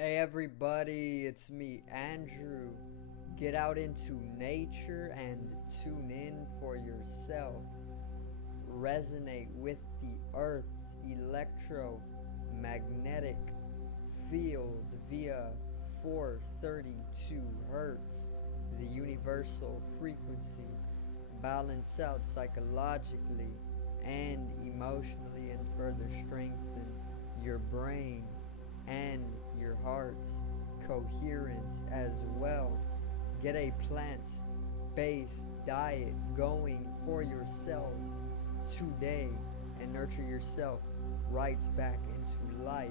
Hey everybody, it's me, Andrew. Get out into nature and tune in for yourself. Resonate with the Earth's electromagnetic field via 432 Hertz, the universal frequency. Balance out psychologically and emotionally, and further strengthen your brain and your heart's coherence as well. Get a plant based diet going for yourself today and nurture yourself right back into life.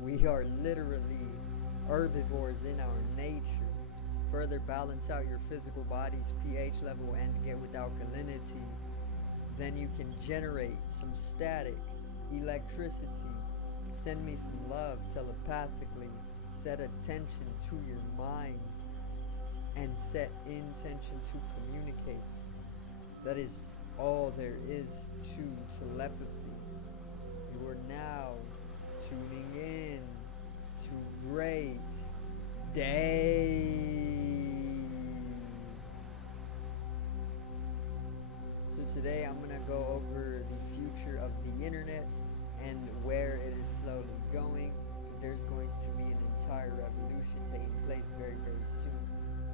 We are literally herbivores in our nature. Further balance out your physical body's pH level and get with alkalinity. Then you can generate some static, electricity. Send me some love telepathically. Set attention to your mind and set intention to communicate. That is all there is to telepathy. You are now tuning in to Great Days. So today I'm going to go over the future of the internet and where it is slowly going, because there's going to be an entire revolution taking place very, very soon.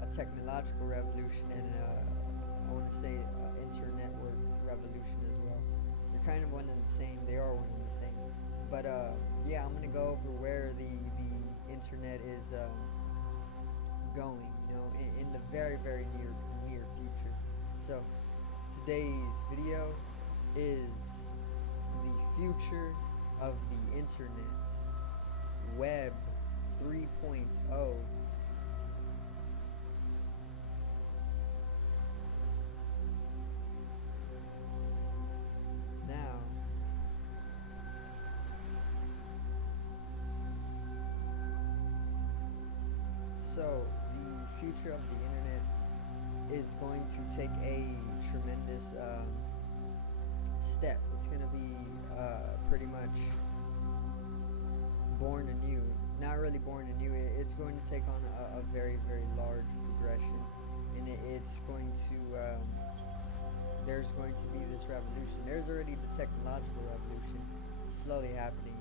A technological revolution and I want to say internetwork revolution as well. They're kind of one and the same. They are one and the same. But yeah, I'm gonna go over where the internet is going. In the very, very near future. So today's video is the future of the internet, Web 3.0. Now, so the future of the internet is going to take a tremendous step. It's going to be pretty much born anew. Not really born anew. It's going to take on a very, very large progression, and it's going to. There's going to be this revolution. There's already the technological revolution slowly happening.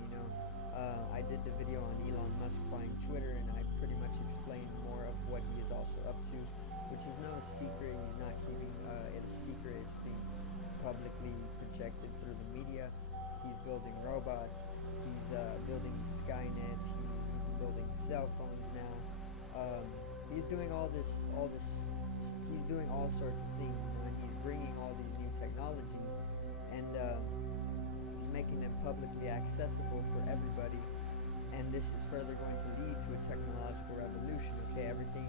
I did the video on Elon Musk buying Twitter, and I pretty much explained more of what he is also up to, which is no secret. He's not keeping it a secret. It's being publicly projected through the media. He's building robots. He's building Skynet. He's building cell phones now. He's doing all this. He's doing all sorts of things, and he's bringing all these new technologies, and he's making them publicly accessible for everybody. And this is further going to lead to a technological revolution. Okay, everything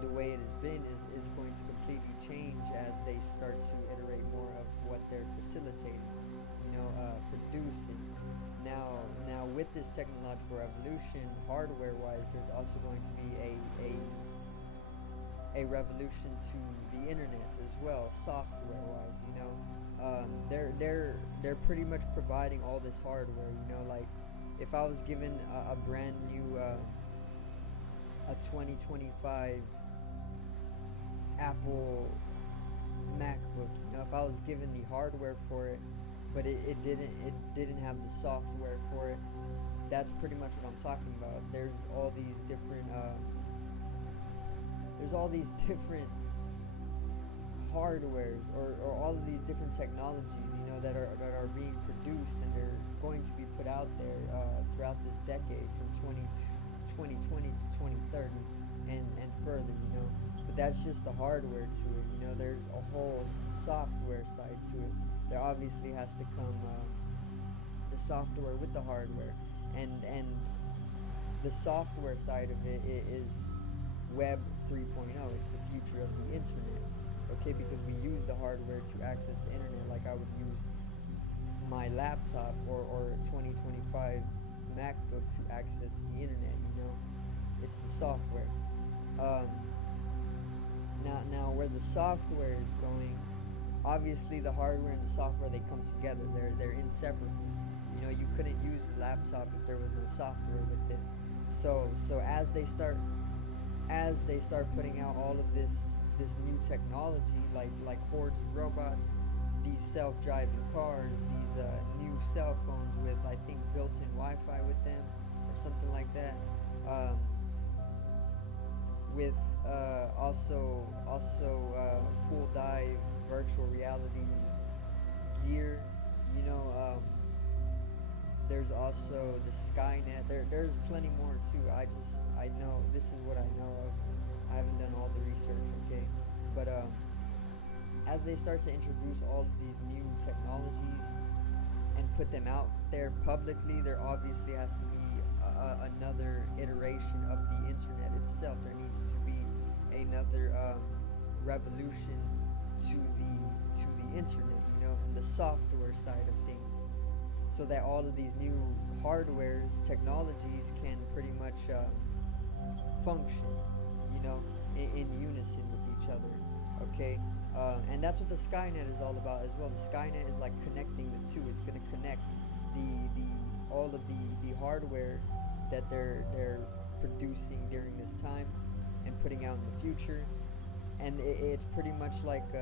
the way it has been is going to completely change as they start to iterate more of what they're facilitating, producing. Now with this technological revolution, hardware-wise, there's also going to be a revolution to the internet as well, software-wise. They're pretty much providing all this hardware. Like if I was given a brand new a 2025 Apple MacBook, if I was given the hardware for it, but it didn't have the software for it, that's pretty much what I'm talking about. There's all these different hardwares or all of these different technologies, that are being produced, and they're going to be put out there throughout this decade from 2020 to 2030 and further. But that's just the hardware to it. There's a whole software side to it. There obviously has to come the software with the hardware, and the software side of it is Web 3.0. It's the future of the internet. Okay, because we use the hardware to access the internet, like I would use my laptop or 2025 MacBook to access the internet. It's the software. Now where the software is going, obviously the hardware and the software, they come together. They're inseparable. You couldn't use the laptop if there was no software with it. So as they start putting out all of this new technology, like hordes of robots, these self-driving cars, these new cell phones with, I think, built-in Wi-Fi with them or something like that, um, with full dive virtual reality gear. You know, there's also the Skynet. There's plenty more too. I know this is what I know of. I haven't done all the research, okay? But as they start to introduce all of these new technologies and put them out there publicly, there obviously has to be another iteration of the internet itself. There needs to be another revolution to the internet, you know, and the software side of things, so that all of these new hardwares, technologies can pretty much function, you know, in unison with each other. Okay, and that's what the Skynet is all about as well. The Skynet is like connecting the two. It's going to connect the all of the hardware that they're producing during this time and putting out in the future, and it's pretty much like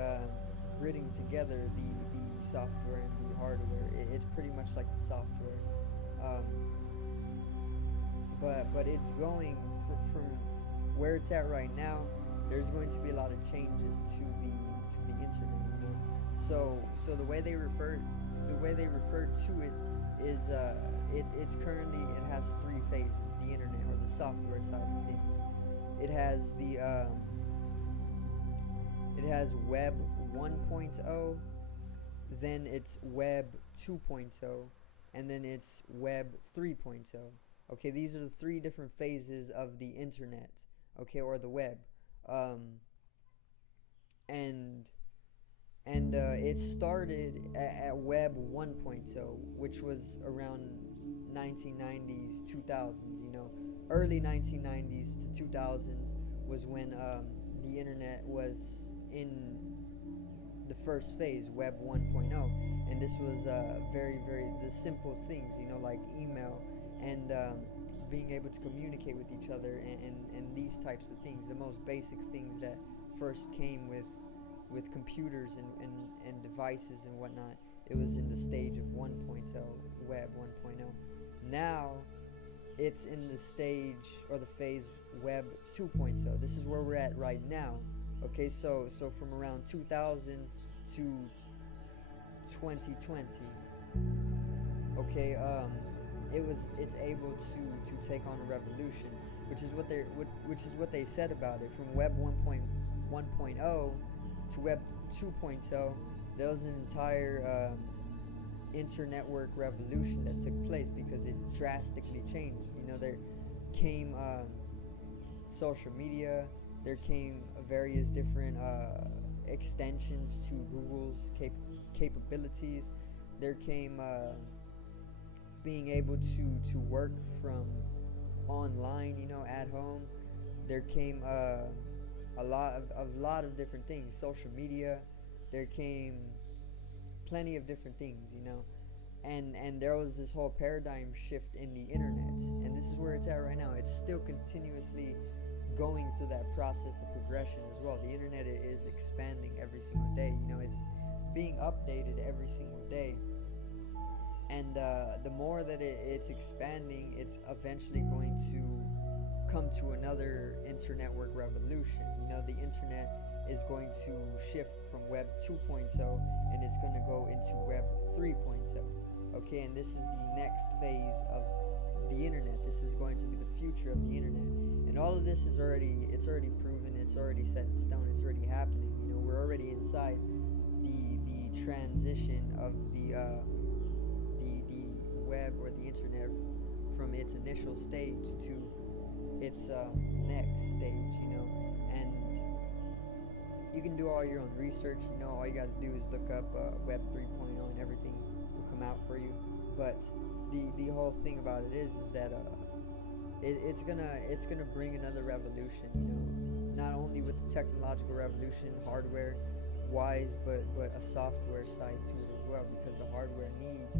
gridding together the software and the hardware. It's pretty much like the software, um, but it's going from where it's at right now. There's going to be a lot of changes to the internet, you know. So the way they refer to it is it's currently, it has three phases: the internet, or the software side of things. It has Web 1.0, then it's Web 2.0, and then it's Web 3.0. Okay, these are the three different phases of the internet, okay, or the web. Um, and it started at Web 1.0, which was around 1990s, 2000s. You know, early 1990s to 2000s was when the internet was in the first phase, Web 1.0, and this was very the simple things, you know, like email and being able to communicate with each other, and these types of things, the most basic things that first came with computers and devices and whatnot. It was in the stage of 1.0, Web 1.0. Now it's in the stage, or the phase, Web 2.0. This is where we're at right now. Okay, so from around 2000 to 2020, okay, it's able to take on a revolution, which is what they said about it. From Web 1.1.0 to Web 2.0, there was an entire internetwork revolution that took place because it drastically changed. You know, there came social media, there came various different extensions to Google's capabilities. There came being able to work from online, you know, at home. There came a lot of different things. Social media. There came plenty of different things, you know, and there was this whole paradigm shift in the internet, and this is where it's at right now. It's still continuously going through that process of progression as well. The internet is expanding every single day. You know, it's being updated every single day, and the more that it's expanding, it's eventually going to come to another internetwork revolution. You know, the internet is going to shift from Web 2.0, and it's going to go into Web 3.0. Okay, and this is the next phase of the internet. This is going to be the future of the internet, and all of this is already proven. It's already set in stone. It's already happening. You know, we're already inside the transition of the web, or the internet, from its initial stage to its next stage. You know, and you can do all your own research. You know, all you got to do is look up Web 3.0, and everything will come out for you. But the whole thing about it is that it's gonna bring another revolution. You know, not only with the technological revolution, hardware wise, but a software side to it as well, because the hardware needs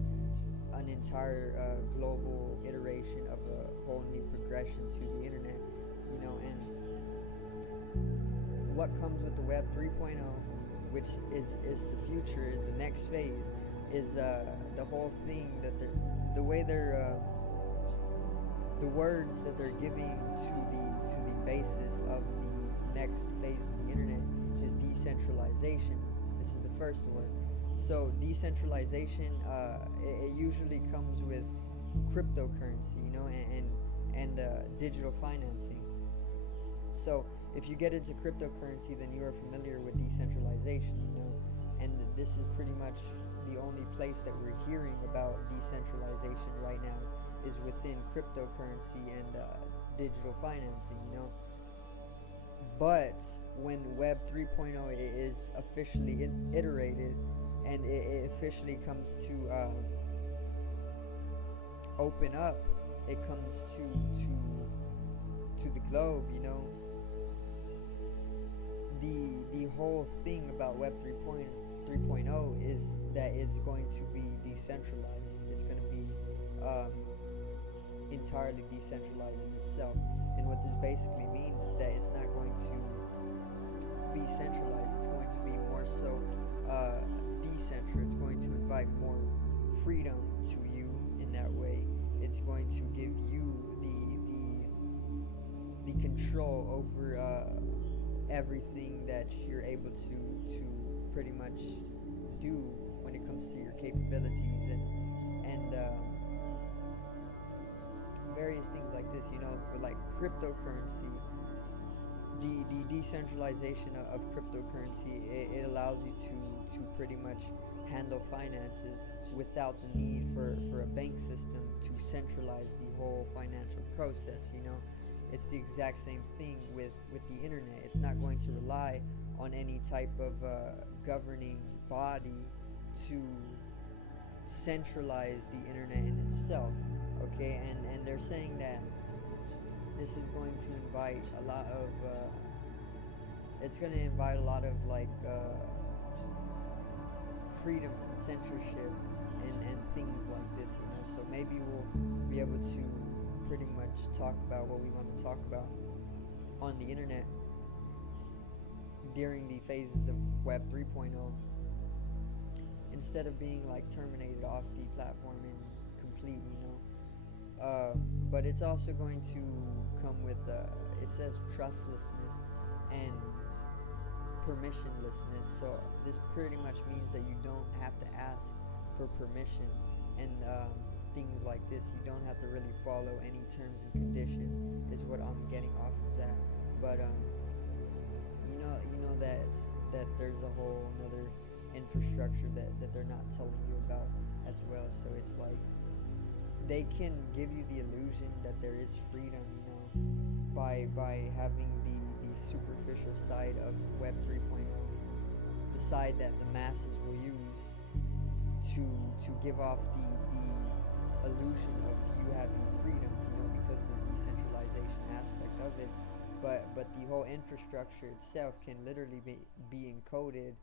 an entire global iteration of a whole new progression progression to the internet, and what comes with the Web 3.0, which is the future, is the next phase, is the whole thing that the way they're the words that they're giving to the basis of the next phase of the internet is decentralization. This is the first word. So decentralization, it usually comes with cryptocurrency, and digital financing. So if you get into cryptocurrency, then you are familiar with decentralization, and this is pretty much the only place that we're hearing about decentralization right now is within cryptocurrency and digital financing, But when Web 3.0 is officially iterated and it officially comes to open up, it comes to the globe, the whole thing about Web 3.0 is that it's going to be decentralized. It's going to be entirely decentralized in itself. And what this basically means is that it's not going to be centralized. It's going to be more so decentralized. It's going to invite more freedom to you in that way. It's going to give you the control over everything that you're able to pretty much do when it comes to your capabilities and various things like this, like cryptocurrency. The decentralization of cryptocurrency, it allows you to pretty much handle finances without the need for a bank system to centralize the whole financial process. It's the exact same thing with the internet. It's not going to rely on any type of governing body to centralize the internet in itself. Okay, and they're saying that this is going to invite a lot of it's going to invite a lot of freedom from censorship and things like this, so maybe we'll be able to pretty much talk about what we want to talk about on the internet during the phases of Web 3.0 instead of being terminated off the platform in complete, but it's also going to come with it says trustlessness and permissionlessness. So this pretty much means that you don't have to ask for permission and things like this. You don't have to really follow any terms and conditions is what I'm getting off of that. But you know that there's a whole another infrastructure that they're not telling you about as well. So it's like they can give you the illusion that there is freedom, by having the superficial side of Web 3.0, the side that the masses will use to give off the illusion of you having freedom, because of the decentralization aspect of it. But the whole infrastructure itself can literally be encoded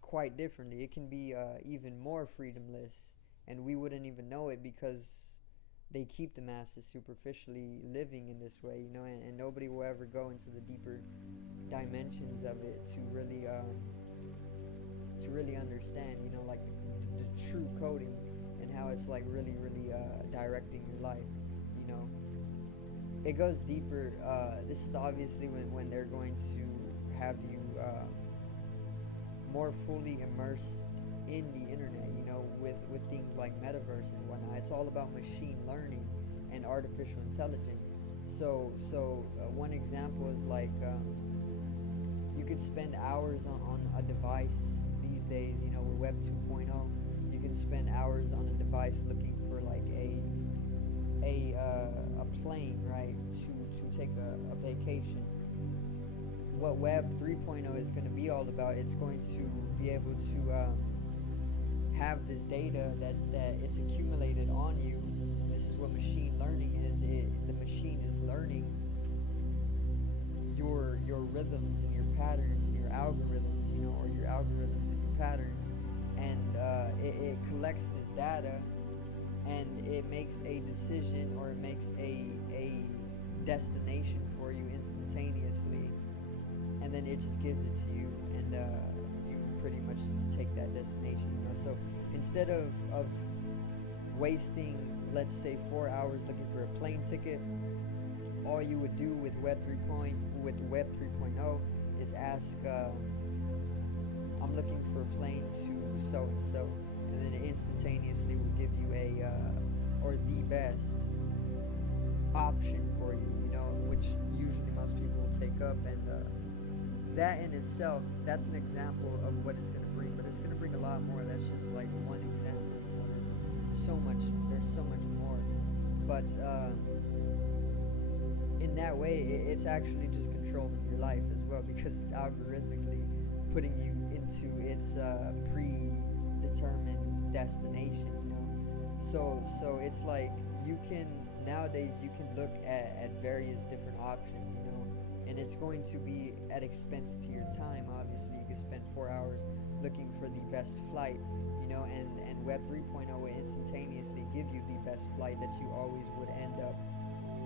quite differently. It can be even more freedomless, and we wouldn't even know it because they keep the masses superficially living in this way, and nobody will ever go into the deeper dimensions of it to really understand, like the true coding and how it's really directing your life. It goes deeper. This is obviously when they're going to have you more fully immersed in the internet, with things like metaverse and whatnot. It's all about machine learning and artificial intelligence. So one example is you could spend hours on a device these days, with Web 2.0. You can spend hours on a device looking for a plane, right, to take a vacation. What Web 3.0 is going to be all about, it's going to be able to have this data that it's accumulated on you. This is what machine learning is. The machine is learning your rhythms and your patterns and your algorithms, or your algorithms and your patterns, and it collects this data and it makes a decision, or it makes a destination for you instantaneously, and then it just gives it to you, and you pretty much just take that destination, you know. So instead of wasting, let's say, 4 hours looking for a plane ticket, all you would do with Web 3.0 is ask, I'm looking for a plane to so and so, and then it instantaneously will give you a or the best option for you, you know, which usually most people will take up, and that in itself, that's an example of what it's going to bring, but it's going to bring a lot more. That's just like one example. You know, there's so much more, but in that way, it's actually just controlling your life as well, because it's algorithmically putting you into its predetermined destination. You know, so it's like you can nowadays you can look at various different options. You know, and it's going to be at expense to your time. Obviously, you can spend 4 hours looking for the best flight. You know, and Web 3.0 will instantaneously give you the best flight that you always would end up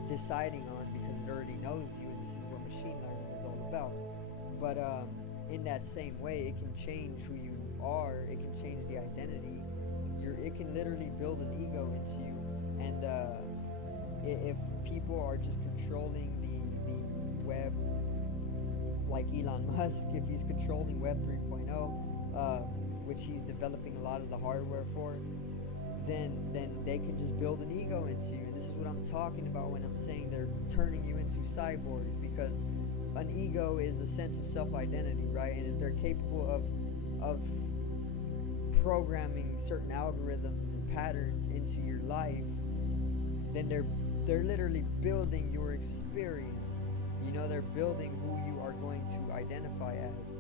deciding on, because it already knows you, and this is what machine learning is all about. But in that same way, it can change who you are. It can change the identity. It can literally build an ego into you, and if people are just controlling the web, like Elon Musk, if he's controlling Web 3.0, which he's developing a lot of the hardware for, then they can just build an ego into you. And this is what I'm talking about when I'm saying they're turning you into cyborgs, because an ego is a sense of self-identity, right? And if they're capable of programming certain algorithms and patterns into your life, then they're literally building your experience. You know, they're building who you are going to identify as.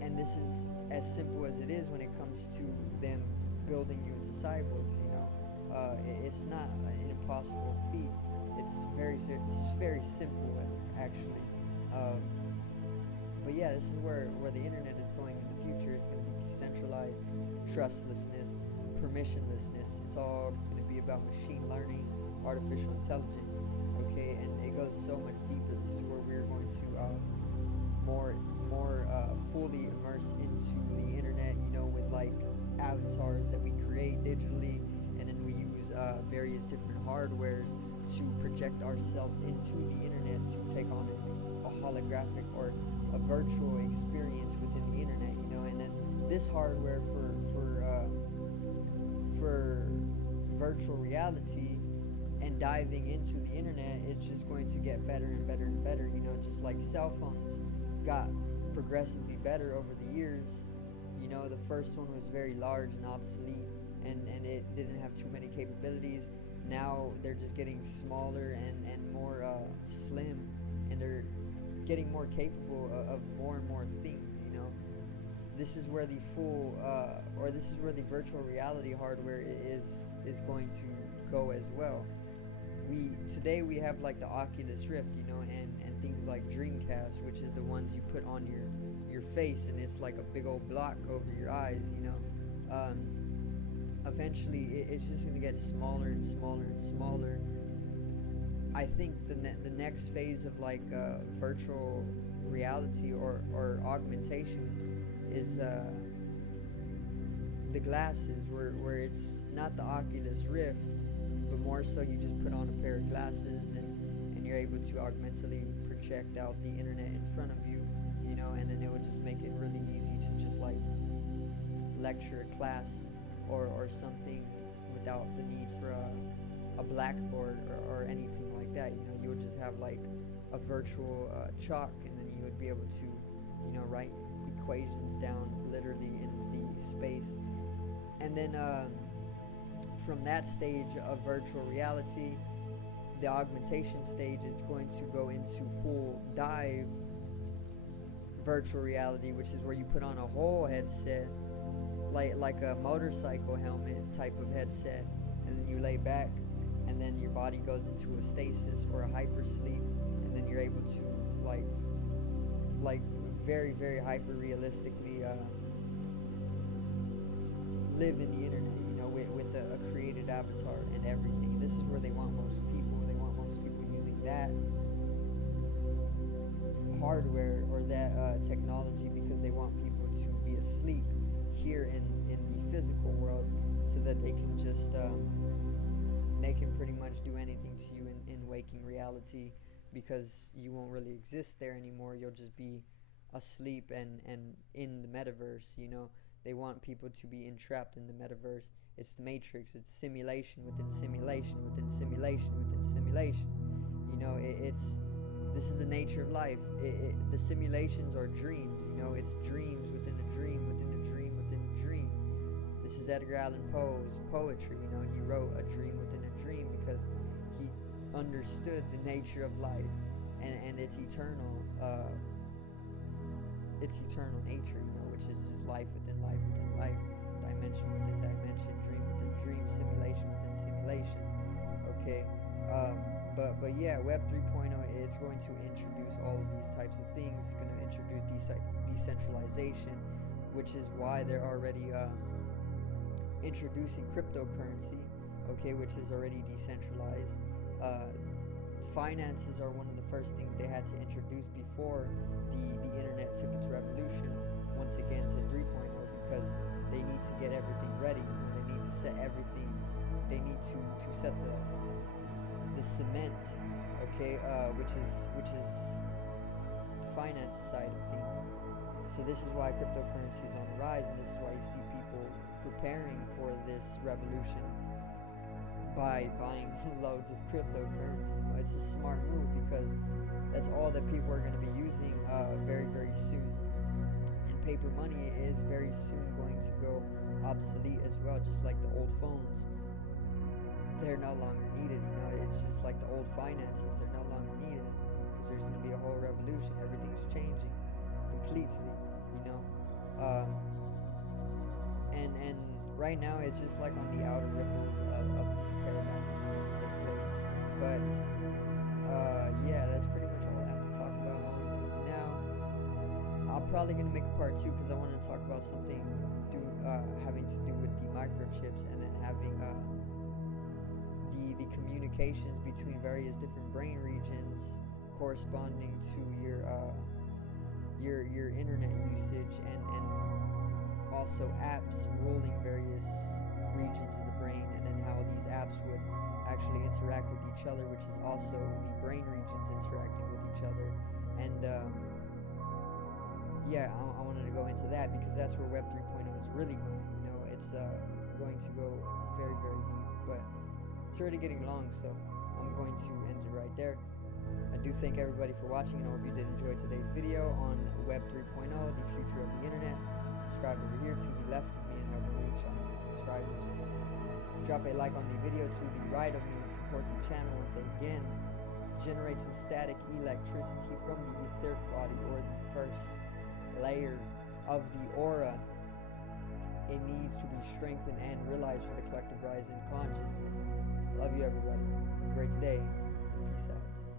And this is as simple as it is when it comes to them building you into cyborgs. You know, it's not an impossible feat. It's very simple, actually. But yeah, this is where the internet is going in the future. It's going to be decentralized, trustlessness, permissionlessness. It's all going to be about machine learning, artificial intelligence. Okay, and it goes so much deeper. This is where we're going to more fully immerse into the internet. You know, with like avatars that we create digitally, and then we use various different hardwares to project ourselves into the internet to take on a holographic or a virtual experience within the internet. You know, and then this hardware for virtual reality and diving into the internet, it's just going to get better and better and better. You know, just like cell phones got progressively better over the years. You know, the first one was very large and obsolete, and it didn't have too many capabilities. Now they're just getting smaller and more slim, and they're getting more capable of more and more things. You know, this is where the this is where the virtual reality hardware is going to go as well. Today we have like the Oculus Rift, you know, and things like Dreamcast, which is the ones you put on your face, and it's like a big old block over your eyes, you know. Eventually it's just going to get smaller and smaller and smaller. I think the next phase of like virtual reality or augmentation is the glasses, where it's not the Oculus Rift, but more so you just put on a pair of glasses, and you're able to augmentally project out the internet in front of you, you know, and then it would just make it really easy to just like lecture a class or something without the need for a blackboard or anything like that. You know, you would just have like a virtual chalk, and then you would be able to, you know, write equations down literally in the space. And then from that stage of virtual reality, the augmentation stage, it's going to go into full dive virtual reality, which is where you put on a whole headset, like a motorcycle helmet type of headset, and then you lay back, and then your body goes into a stasis or a hypersleep, and then you're able to like very, very hyper realistically live in the internet, you know, with a created avatar and everything. And this is where they want most people. They want most people using that hardware or that technology, because they want people to be asleep here in the physical world, so that they can just they can pretty much do anything to you in waking reality, because you won't really exist there anymore. You'll just be asleep and in the metaverse. They want people to be entrapped in the metaverse. It's the Matrix. It's simulation within simulation within simulation within simulation. This is the nature of life. The simulations are dreams. It's dreams within a dream within a dream within a dream. This is Edgar Allan Poe's poetry. He wrote a dream within a dream because he understood the nature of life and its eternal nature, which is just life within life within life, dimension within dimension, dream within dream, simulation within simulation. Okay. But yeah, Web 3.0, it's going to introduce all of these types of things. It's going to introduce decentralization, which is why they're already introducing cryptocurrency, okay, which is already decentralized. Finances are one of the first things they had to introduce before the internet took its revolution once again to 3.0, because they need to get everything ready. They need to set everything. They need to set the cement, okay, which is the finance side of things. So this is why cryptocurrency is on the rise, and this is why you see people preparing for this revolution by buying loads of cryptocurrency. It's a smart move, because that's all that people are going to be using very, very soon. And paper money is very soon going to go obsolete as well, just like the old phones. They're no longer needed. It's just like the old finances. They're no longer needed, because there's going to be a whole revolution. Everything's changing completely. And right now it's just like on the outer ripples of the paradigms that are going to take place. But yeah, that's pretty much all I have to talk about now. I'm probably going to make a part 2, because I want to talk about something having to do with the microchips, and then having the communications between various different brain regions corresponding to your internet usage, and also apps ruling various regions of the brain, and then how these apps would actually interact with each other, which is also the brain regions interacting with each other. And yeah, I wanted to go into that, because that's where Web 3.0 is really going. It's going to go very, very deep, but it's already getting long, so I'm going to end it right there. I do thank everybody for watching, and I hope you did enjoy today's video on Web 3.0, the future of the internet. Subscribe over here to the left of me and help me reach 100 subscribers. Drop a like on the video to the right of me and support the channel once again. Generate some static electricity from the etheric body, or the first layer of the aura. It needs to be strengthened and realized for the collective rise in consciousness. Love you, everybody. Have a great day. Peace out.